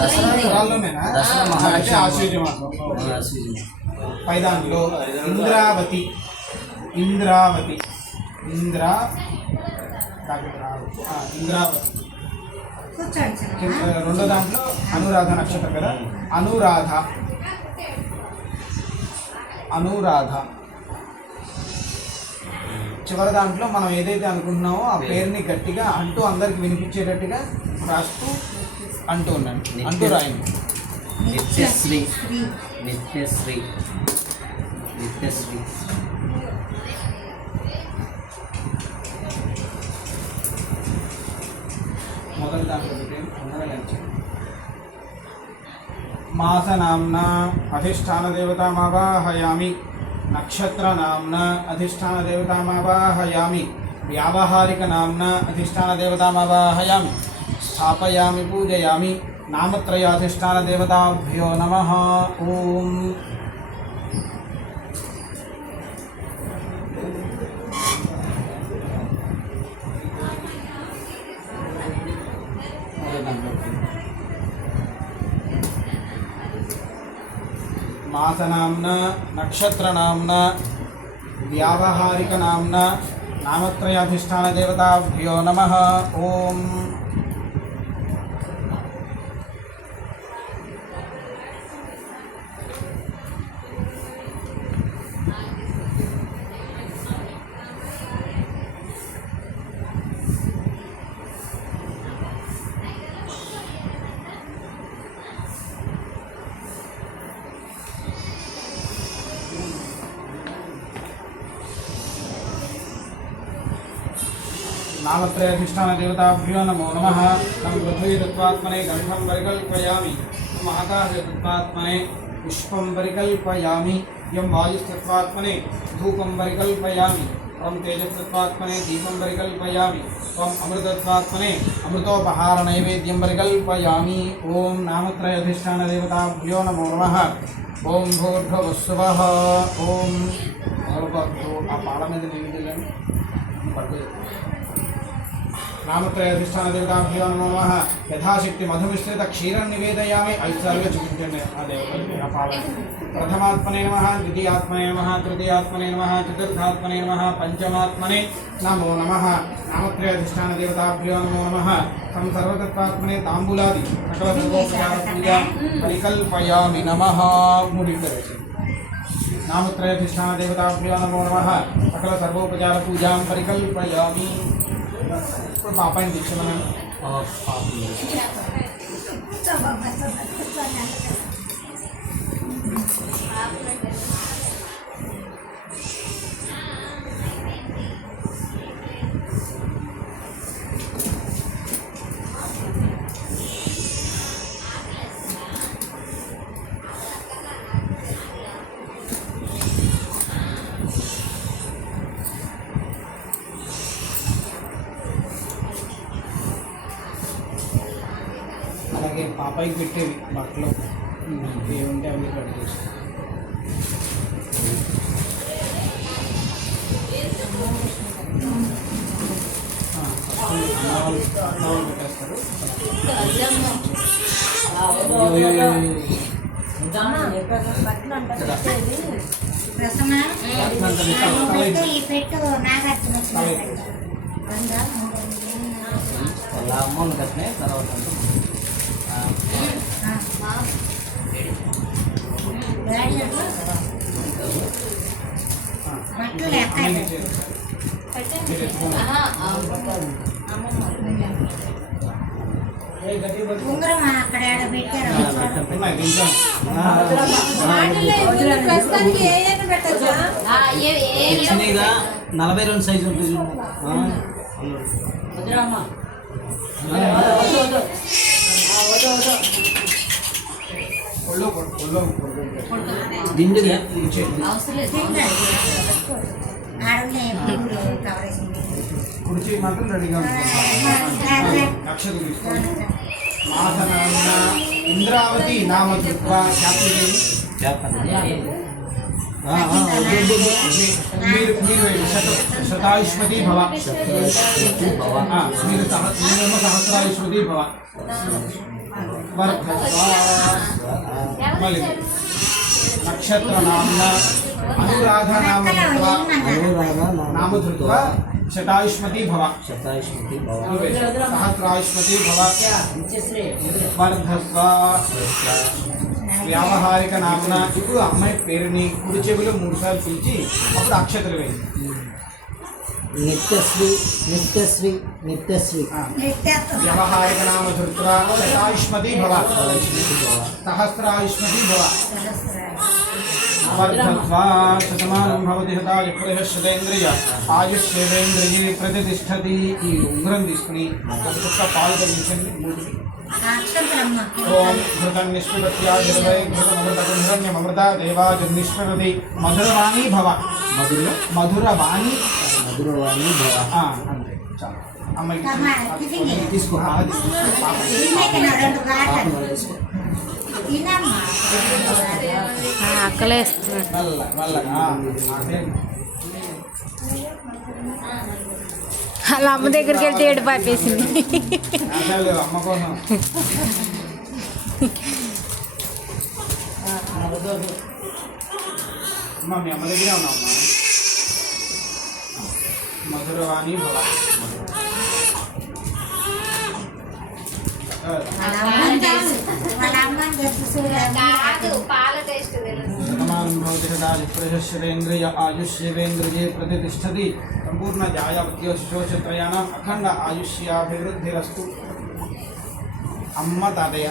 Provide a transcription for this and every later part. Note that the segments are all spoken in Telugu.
దసరా మహాలక్ష్మి పై దాంట్లో ఇంద్రావతి ఇంద్రావతి రెండో దాంట్లో అనురాధ నక్షత్రం కదా, అనురాధ చివరి దాంట్లో మనం ఏదైతే అనుకుంటున్నామో ఆ పేరుని గట్టిగా అంటూ అందరికి వినిపించేటట్టుగా రాస్తూ అంటూ ఉండండి, అంటూ రాయండి. నిత్యశ్రీ నిత్యశ్రీ నిత్యశ్రీ. మొదటి దాంట్లో మాసనామ్నా అధిష్టానదేవతామావాహయామి, నక్షత్రనామ్నా అధిష్టానదేవతామావాహయామి, వ్యావహారికనామ్నా అధిష్టానదేవతామావాహయామి, స్థాపయామి పూజయామి, నామత్రయాధిష్టానదేవతాభ్యో నమః. ఓం మాసనామ్నా నక్షత్రనామ్నా వ్యావహారికనామ్నా నామత్రయాధిష్టానదేవతాభ్యో నమః. ఓం नामत्रयाधिष्ठानदेवताभ्यो नमो नमः. तं पृथ्वीतत्त्वात्मने गन्धं परिकल्पयामि, तं आकाशतत्त्वात्मने पुष्पं परिकल्पयामि, यं वायुस्तत्त्वात्मने धूपं परिकल्पयामि, तं तेजस्तत्त्वात्मने दीपं परिकल्पयामि, त्वम् अमृतत्वात्मने अमृतोपहारनैवेद्यं परिकल्पयामि. ॐ नामत्रयाधिष्ठानदेवताभ्यो नमो नमः. ॐ भूर्भुवस्सुवः. ॐ आ पाल మీద నివేదించండి. नामत्रयाधिष्ठानदेवताभ्यो नमो नमः. यथाशक्ति मधुमिश्रित क्षीरं निवेदयामि. ऐश्वर्य चुकिंचने प्रथमात्मने नमः, द्वितीयात्मने नमः, तृतीयात्मने नमः, चतुर्थात्मने नमः, पंचमात्मने नमो नमः. नामत्रयाधिष्ठानदेवताभ्यो नमो नमः. तं सर्वतत्त्वात्मने ताम्बूलादि सकल सर्वोपचार पूजा परिकल्पयामि. नमः. नामत्रयाधिष्ठानदेवताभ्यो नमो नमः. सकल सर्वोपचार पूजां परिकल्पयामि. पापा दीक्षा मन అలాగే పాపాయికి పెట్టేవి బట్టలు ఏముంటే అవి కట్ చేసి పెట్టేస్తారు. అమ్మను కట్టినాయి తర్వాత ఉంగరం అక్కడ పెట్టారు. 42 సైజు ఉంటుంది. దిండుగా కుర్చీ మాత్రం రెడీగా ఉంటుంది. అక్షత తీసుకోండి. మాసనాన్న ఇంద్రావతి నామ కృత్వా మీరు శతాయుష్మతి భవ. మీరేమో సహస్రాయుష్మతి భవ. వర్ధస్వ మళ్ళీ నక్షత్ర నామ్న అనురాధ నామ ధృత్వా శతాయుష్మతి భవ శతాయుష్మతి భవ సహస్రాయుష్మతి భవ వర్ధస్వ వ్యావహారిక నామన ఇప్పుడు అమ్మాయి పేరుని కుడి చెవిలో 3 సార్లు పిలిచి అప్పుడు అక్షతలు వేయి. నిత్యశ్రీ నిత్యశ్రీ నిత్యశ్రీ వ్యవహారిక నామ ధృత్వా శతాయుష్మతి భవ సహస్రాయుష్మతి భవ వర్ధస్వ శతమానం భవతి హతాయ పురుషశతేంద్రియ ఆయుష్యేంద్రియే ప్రతిష్టతి. ఈ ఉంగరం తీసుకుని ఒక్క పాలు తగ్గించండి. ఓం ఘృతం నిష్పృత్యాజర్వై ఘృతమృతమృత దేవాజన్నిష్పతి మధురవాణి భవ మధురవాణి భవ. అంతే చాలు. అమ్మాయికి తీసుకో. ఆకలేస్తుంది. అలా అమ్మ దగ్గరికి వెళ్తే ఏడు పాపేసింది. అమ్మ కోసం అమ్మ మీ అమ్మ దగ్గరే ఉన్నామ్మా. మధురవాణి భవ శతమానం భవతి హతాయ పురుషశతేంద్రియ ఆయుష్యేంద్రియే ప్రతిష్టతి. సంపూర్ణ జాయావత్యోశోషత్రయాణం అఖండ ఆయుష్యాభివృద్ధిరస్తు. అమ్మ తాతయ్య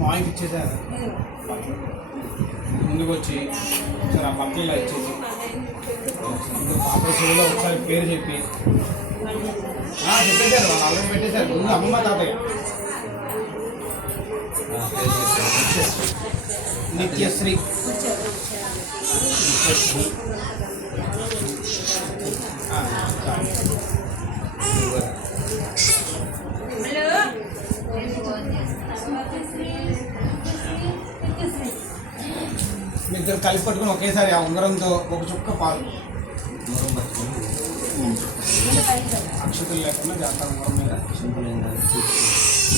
మాయకి ఇచ్చేసారు. ముందుకు వచ్చి ఒకసారి ఆ బట్టలు ఇచ్చేసి పాప చెవిలో ఒకసారి పేరు చెప్పి చెప్పేశారు. వాళ్ళు ఆల్రెడీ పెట్టేశారు. ముందు అమ్మ తాతయ్య నిత్యశ్రీ మీ ఇద్దరు కలిసి పట్టుకుని ఒకేసారి ఆ ఉంగరంతో ఒక చుక్క పాలు అక్షతులు లేకుండా చేస్తారు ఉంగరం మీద.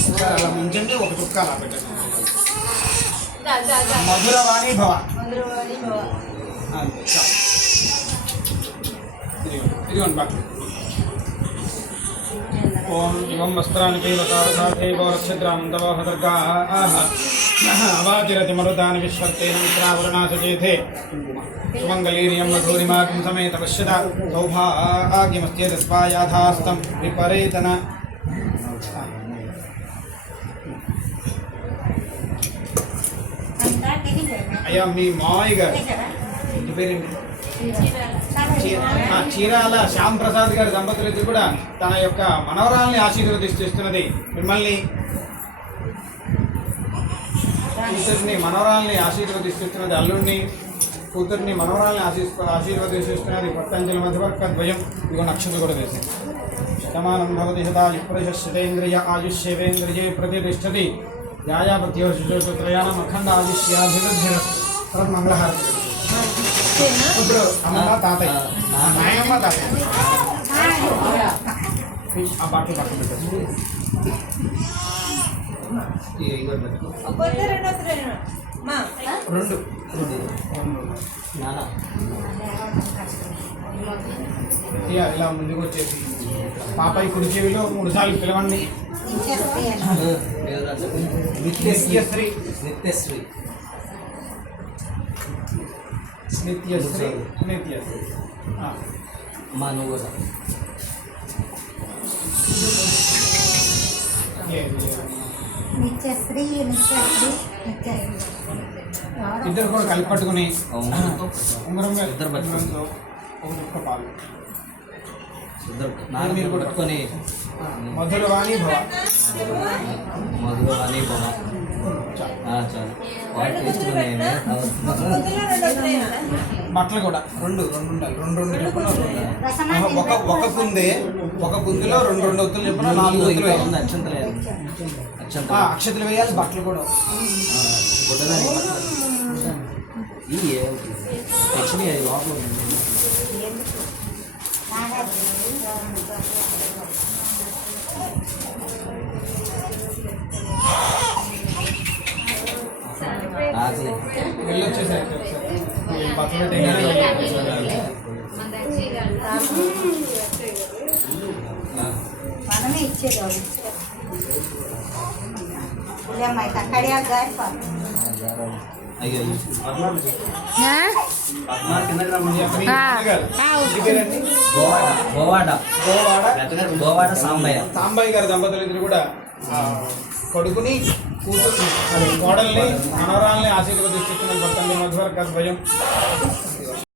ఒకసారి అలా ముంచండి, ఒక చుక్క అలా పెట్టండి. మధురవాణి భవ అంతే చాలు. ఇదిగోండి బాగా. ఓం ఇవం వస్త్రానికి రక్షద్రామంతవహదర్గా అవాతిరతి మరుదాని విశ్వర్తేన మిత్రావరణాసచేతే సుమంగళీర్యం మధురిమాకం సమేత పశ్యత సౌభాగ్యమస్యేతస్వాయాథాస్తం విపరేతన. అయ్యా మీ మామయ్య గారు ఇంటి పేరేంటి? చీరాల శ్యామ్ ప్రసాద్ గారి దంపతులు ఇద్దరు కూడా తన యొక్క మనవరాల్ని ఆశీర్వదిస్తున్నది. మిమ్మల్ని కూతుర్ని మనవరాల్ని ఆశీర్వదిస్తున్నది. అల్లుడిని కూతుర్ని మనవరాల్ని ఆశీర్వదిస్తున్నది. పట్టంజలి మధ్యవర్గ ద్వయం. ఇదిగో నక్షత్రం కూడా వేసి శతమానం భవతి హతాయ పురుషశతేంద్రియ ఆయుష్యేంద్రియే ప్రతిష్టతి. యాయాపత్యోషత్రయాణం అఖండ ఆయుష్యాభివృద్ధిరస్తు. తర్వాత మంగళహారతి. ఇప్పుడు అమ్మ తాతయ్య నాయనమ్మ తాతయ్య ఆ బట్టలు పక్కన పెట్టారు. రెండు ఇలా ముందుకు వచ్చేసి పాపాయి కుడి చెవిలో 3 సార్లు పిలవండి. నిత్యశ్రీ నిత్యశ్రీ నిత్యశ్రీ నిత్యశ్రీ. మా నువ్వు నిత్యశ్రీ నిత్యశ్రీ నిత్యశ్రీ. ఇద్దరు కూడా కలిపి పట్టుకుని ఉంగరం ఇద్దరు ఉంగరంలో ఒక ముక్క పాలు నాన్న మీరు పట్టుకొని మధురవాణి భవ మధురవాణి భవ. చాలు. చాలు. టేస్ట్గా బట్టలు కూడా రెండు ఉండాలి. రెండు చొప్పున రసనా ఒక కుందే, ఒక కుందిలో రెండు ఒత్తులు చొప్పున 4 ఒత్తులు వేయాలి. అక్షంతలు అక్షతలు వేయాలి, బట్టలు కూడా. ఈ యాక్చువల్లీ అది లోపల ఉంది. ఆకలి వెళ్ళి వచ్చేసాయి ఈ బట్టలు పెట్టే మనమే ఇచ్చేది వాళ్ళు అమ్మాయి కక్కడియా గారి అయ్యో గోవాడ గోవాడ సాంబయ్య గారి దంపతులు ఇద్దరు కూడా కొడుకుని కూతురు కోడల్ని మనవరాల్ని ఆశీర్వదిస్తున్న భర్తల్ని మధ్వర భయం